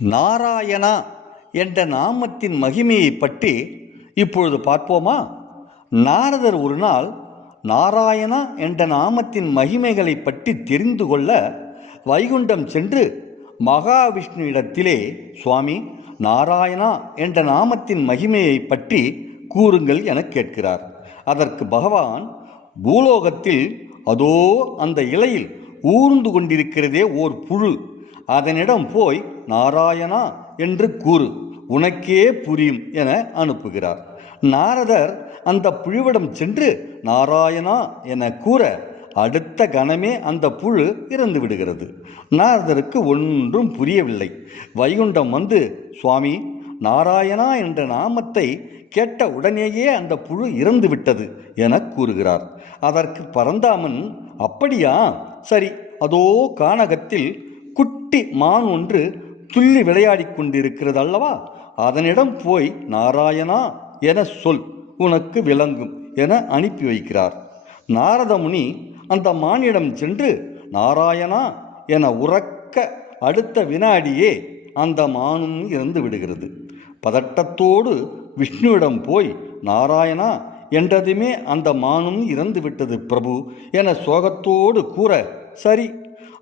நாராயணா என்ற நாமத்தின் மகிமையை பற்றி இப்பொழுது பார்ப்போமா? நாரதர் ஒரு நாள் நாராயணா என்ற நாமத்தின் மகிமைகளை பற்றி தெரிந்து கொள்ள வைகுண்டம் சென்று மகாவிஷ்ணுவிடத்திலே, சுவாமி, நாராயணா என்ற நாமத்தின் மகிமையை பற்றி கூறுங்கள் என கேட்கிறார். அதற்கு பகவான், பூலோகத்தில் அதோ அந்த இலையில் ஊர்ந்து கொண்டிருக்கிறதே ஓர் புழு, அதனிடம் போய் நாராயணா என்று கூறு, உனக்கே புரியும் என அனுப்புகிறார். நாரதர் அந்த புழுவிடம் சென்று நாராயணா என கூற அடுத்த கணமே அந்த புழு இறந்து விடுகிறது. நாரதருக்கு ஒன்றும் புரியவில்லை. வைகுண்டம் வந்து, சுவாமி, நாராயணா என்ற நாமத்தை கேட்ட உடனேயே அந்த புழு இறந்து விட்டது என கூறுகிறார். அதற்கு பரந்தாமன், அப்படியா, சரி, அதோ கானகத்தில் குட்டி மான் ஒன்று துள்ளி விளையாடி கொண்டிருக்கிறது அல்லவா, அதனிடம் போய் நாராயணா என சொல், உனக்கு விளங்கும் என அனுப்பி வைக்கிறார். நாரதமுனி அந்த மானிடம் சென்று நாராயணா என உரக்க அடுத்த வினாடியே அந்த மானும் இறந்து விடுகிறது. பதட்டத்தோடு விஷ்ணுவிடம் போய் நாராயணா என்றதுமே அந்த மானும் இறந்து விட்டது பிரபு என சோகத்தோடு கூற, சரி,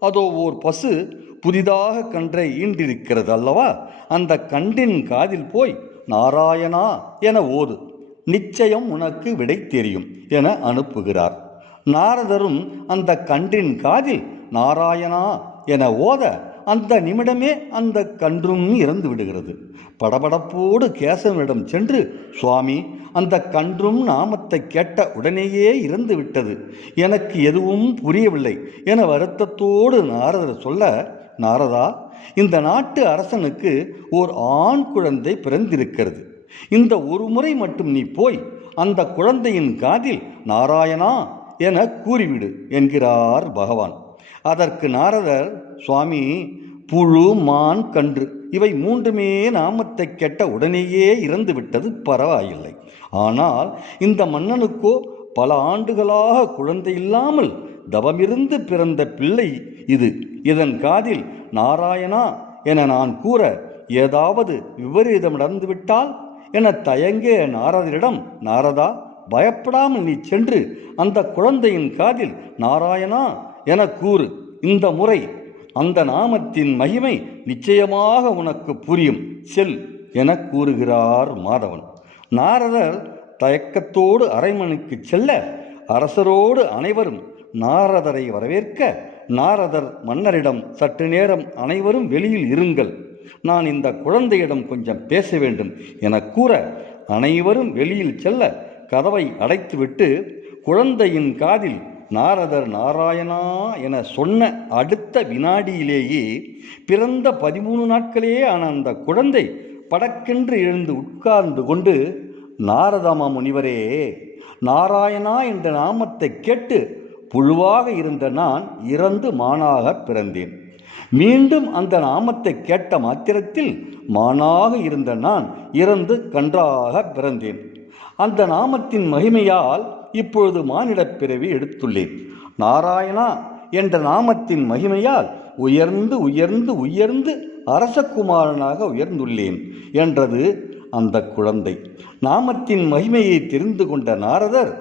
அதோ ஓர் பசு புதிதாக கன்றை ஈண்டிருக்கிறது அல்லவா, அந்த கன்றின் காதில் போய் நாராயணா என ஓது, நிச்சயம் உனக்கு விடை தெரியும் என அனுப்புகிறார். நாரதரும் அந்த கன்றின் காதில் நாராயணா என ஓத அந்த நிமிடமே அந்த கன்றும் இறந்து விடுகிறது. படபடப்போடு கேசவனிடம் சென்று, சுவாமி, அந்த கன்றும் நாமத்தை கேட்ட உடனேயே இறந்து விட்டது, எனக்கு எதுவும் புரியவில்லை என வருத்தத்தோடு நாரதர் சொல்ல, நாரதா, இந்த நாட்டு அரசனுக்கு ஓர் ஆண் குழந்தை பிறந்திருக்கிறது. இந்த ஒரு முறை மட்டும் நீ போய் அந்த குழந்தையின் காதில் நாராயணா என கூறிவிடு என்கிறார் பகவான். அதற்கு நாரதர், சுவாமி, புழு, மான், கன்று இவை மூன்றுமே நாமத்தை கேட்ட உடனேயே இறந்து விட்டது பரவாயில்லை. ஆனால் இந்த மன்னனுக்கோ பல ஆண்டுகளாக குழந்தை இல்லாமல் தவமிருந்து பிறந்த பிள்ளை இது. இதன் காதில் நாராயணா என நான் கூற ஏதாவது விபரீதம் நடந்துவிட்டால் என தயங்கிய நாரதரிடம், நாரதா, பயப்படாமல் நீ சென்று அந்த குழந்தையின் காதில் நாராயணா என கூறு, இந்த முறை அந்த நாமத்தின் மகிமை நிச்சயமாக உனக்கு புரியும், செல் என கூறுகிறார் மாதவன். நாரதர் தயக்கத்தோடு அரண்மனைக்கு செல்ல அரசரோடு அனைவரும் நாரதரை வரவேற்க, நாரதர் மன்னரிடம், சற்று நேரம் அனைவரும் வெளியில் இருங்கள், நான் இந்த குழந்தையிடம் கொஞ்சம் பேச வேண்டும் என கூற அனைவரும் வெளியில் செல்ல கதவை அடைத்துவிட்டு குழந்தையின் காதில் நாரதர் நாராயணா என சொன்ன அடுத்த வினாடியிலேயே பிறந்த 13 நாட்களே ஆன அந்த குழந்தை படக்கென்று எழுந்து உட்கார்ந்து கொண்டு, நாரதமா முனிவரே, நாராயணா என்ற நாமத்தை கேட்டு புழுவாக இருந்த நான் இறந்து மானாக பிறந்தேன். மீண்டும் அந்த நாமத்தை கேட்ட மாத்திரத்தில் மானாக இருந்த நான் இறந்து கன்றாக பிறந்தேன். அந்த நாமத்தின் மகிமையால் இப்பொழுது மானிடப் பிறவி எடுத்துள்ளேன். நாராயணா என்ற நாமத்தின் மகிமையால் உயர்ந்து உயர்ந்து உயர்ந்து அரசகுமாரனாக உயர்ந்துள்ளேன் என்றது அந்த குழந்தை. நாமத்தின் மகிமையை தெரிந்து கொண்ட நாரதர்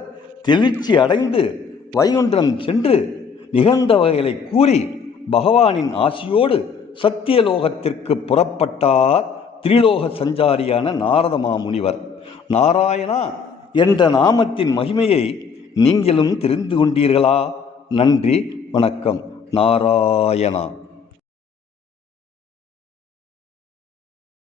தெளிச்சி அடைந்து வைகுண்டம் சென்று நிகழ்ந்த வகைகளை கூறி பகவானின் ஆசியோடு சத்தியலோகத்திற்கு புறப்பட்டார் திரிலோக சஞ்சாரியான நாரதமா முனிவர். நாராயணா என்ற நாமத்தின் மகிமையை நீங்களும் தெரிந்து கொண்டீர்களா? நன்றி, வணக்கம். நாராயணா.